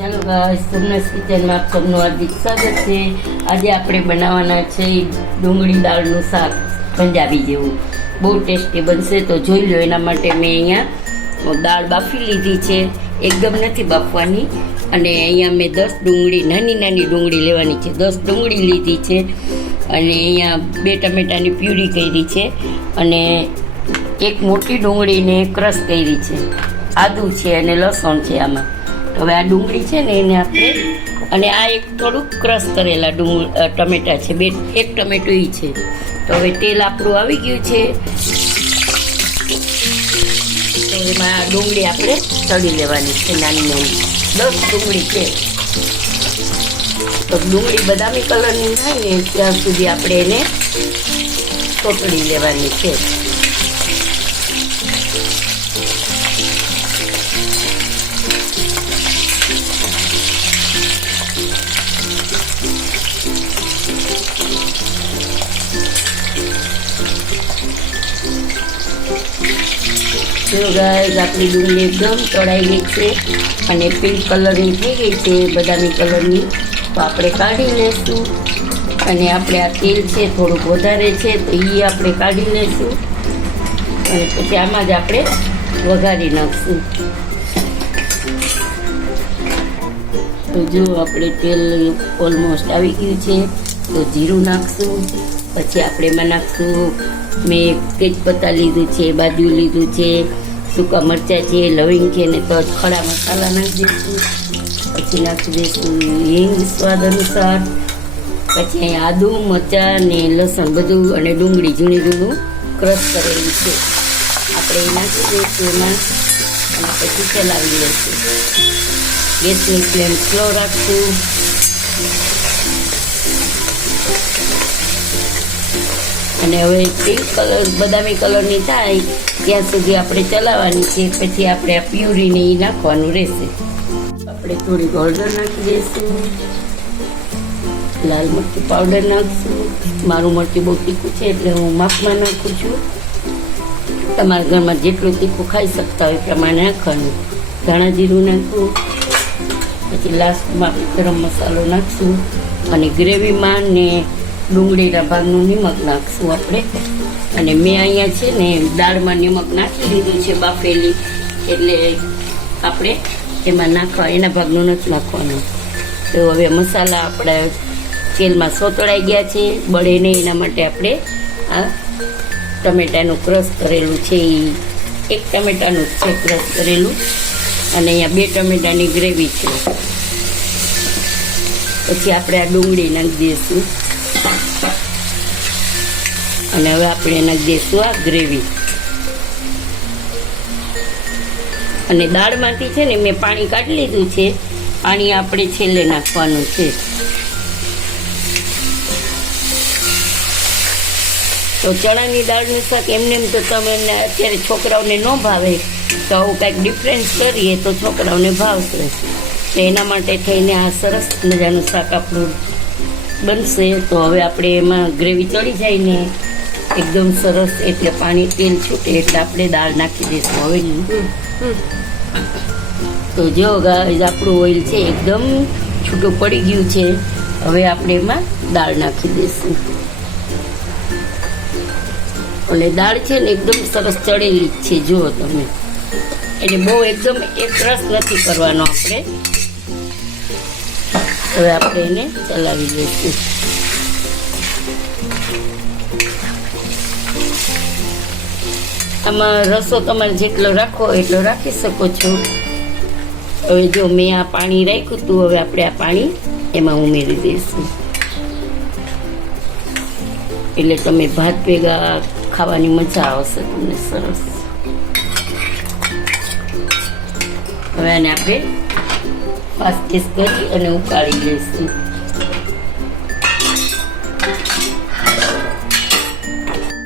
ચાલો ગાઈસ, સોમનાથ કિચનમાં આપ સૌનું હાર્દિક સ્વાગત છે. આજે આપણે બનાવવાના છે ડુંગળી દાળનું શાક, પંજાબી જેવું. બહુ ટેસ્ટી બનશે, તો જોઈ લો. એના માટે મેં અહીંયા દાળ બાફી લીધી છે, એકદમ નથી બાફવાની. અને અહીંયા મેં 10 ડુંગળી, નાની નાની ડુંગળી લેવાની છે, 10 ડુંગળી લીધી છે. અને અહીંયા 2 ટમેટાની પ્યુરી કરી છે, અને એક મોટી ડુંગળીને ક્રશ કરી છે. આદું છે અને લસણ છે આમાં. હવે આ ડુંગળી છે ને એને આપણે, અને આ એક થોડુંક ક્રશ કરેલા ટમેટા છે, એક ટમેટું ઈ છે. તો હવે તેલ આપણું આવી ગયું છે, તો એમાં આ ડુંગળી આપણે તળી લેવાની છે, નાની નાની 10 ડુંગળી છે. તો ડુંગળી બદામી કલરની થાય ને ત્યાં સુધી આપણે એને તોતળી લેવાની છે. જો ગાઈસ, આપણી ડુંગળી એકદમ તળાઈ ગઈ છે અને પિંક કલરની થઈ ગઈ છે, બદામી કલરની. તો આપણે કાઢી લઈશું. અને આપણે આ તેલ છે થોડુંક વધારે છે, તો એ આપણે કાઢી લઈશું. અને પછી આમાં જ આપણે વઘારી નાખશું. તો જો આપણે તેલ ઓલમોસ્ટ આવી ગયું છે, તો જીરું નાખશું. પછી આપણે એમાં નાખશું, મેં તેજપત્તા લીધું છે, બાજુ લીધું છે, સૂકા મરચાં છે, લવિંગ છે, ને તો ખડા મસાલા નાખી દઈશું. પછી નાખી દઈશું હિંગ સ્વાદ અનુસાર. પછી અહીંયા આદુ, મરચાં ને લસણ બધું, અને ડુંગળી ઝીણી ઝીણું ક્રશ કરેલું છે, આપણે એ નાખી દઈશું એમાં. અને પછી ચલાવી લઈશું. ગેસની ફ્લેમ સ્લો રાખશું. અને હવે પિંક કલર, બદામી કલરની થાય ત્યાં સુધી આપણે ચલાવવાની છે. પછી આપણે આ પ્યુરીને એ નાખવાનું રહેશે. આપણે થોડી હળદર નાખી દઈશું, લાલ મરચું પાવડર નાખશું. મારું મરચું બહુ તીખું છે એટલે હું માપમાં નાખું છું. તમારા ઘરમાં જેટલું તીખું ખાઈ શકતા હોય એ પ્રમાણે નાખવાનું. ધાણા જીરું નાખવું. પછી લાસ્ટમાં ગરમ મસાલો નાખશું. અને ગ્રેવીમાં ને ડુંગળીના ભાગનું નિમક નાખશું આપણે. અને મેં અહીંયા છે ને દાળમાં નિમક નાખી દીધું છે બાફેલી, એટલે આપણે એમાં નાખવા, એના ભાગનું નથી નાખવાનું. તો હવે મસાલા આપણા તેલમાં સોતળાઈ ગયા છે, બળે નહીં એના માટે આપણે આ ટમેટાનું ક્રશ કરેલું છે, એ એક ટમેટાનું જ છે ક્રશ કરેલું. અને અહીંયા 2 ટમેટાની ગ્રેવી છે. પછી આપણે આ ડુંગળી નાખી દઈશું. અને હવે આપણે નાખી દઈશું આ ગ્રેવી. અને દાળમાંથી છે ને મેં પાણી કાઢી લીધું છે, પાણી આપણે છેલ્લે નાખવાનું છે. તો ચણાની દાળનું શાક એમને એમ તો તમે અત્યારે છોકરાઓને ન ભાવે, તો આવું કંઈક ડિફરન્સ કરીએ તો છોકરાઓને ભાવશે. તો એના માટે થઈને આ સરસ મજાનું શાક આપણું બનશે. તો હવે આપણે એમાં ગ્રેવી ચડી જાય ને એકદમ સરસ, એટલે પાણી તેલ છૂટે એટલે આપણે દાળ નાખી દઈશું. હવે તો જો ગાઈસ, આપણું ઓઇલ છે એકદમ છૂટું પડી ગયું છે. હવે આપણે એમાં દાળ નાખી દઈશું. અને દાળ છે ને એકદમ સરસ ચડેલી જ છે, જુઓ તમે. એટલે બહુ એકદમ એક રસ નથી કરવાનો આપણે. હવે આપણે એને ચલાવી લઈશું. આમાં રસો તમારે જેટલો રાખવો એટલો રાખી શકો છો. હવે જો મેં આ પાણી રાખ્યું હતું, હવે આપણે આ પાણી એમાં ઉમેરી દઈશું. એટલે તમે ભાત ભેગા ખાવાની મજા આવશે તમને સરસ. હવે આને આપણે ફાસ્ટ કરી અને ઉકાળી લઈશું.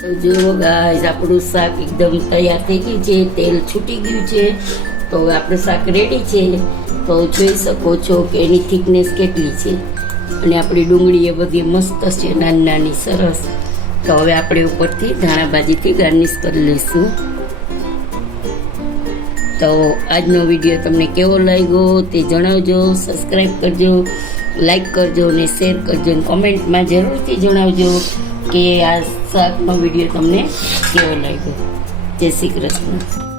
તો જુઓ ગાઈસ, આપણું શાક એકદમ તૈયાર થઈ ગયું છે, તેલ છૂટી ગયું છે. તો હવે આપણું શાક રેડી છે. તો જોઈ શકો છો કે એની થિકનેસ કેટલી છે. અને આપણી ડુંગળી એ બધી મસ્ત છે, નાની નાની સરસ. તો હવે આપણે ઉપરથી ધાણા ભાજીથી ગાર્નિશ કરી લઈશું. તો આજનો વિડીયો તમને કેવો લાગ્યો તે જણાવજો. સબસ્ક્રાઈબ કરજો, લાઈક કરજો અને શેર કરજો અને કોમેન્ટમાં જરૂરથી જણાવજો કે આ શાકનો વિડીયો તમને કેવો લાગ્યો. જય શ્રી કૃષ્ણ.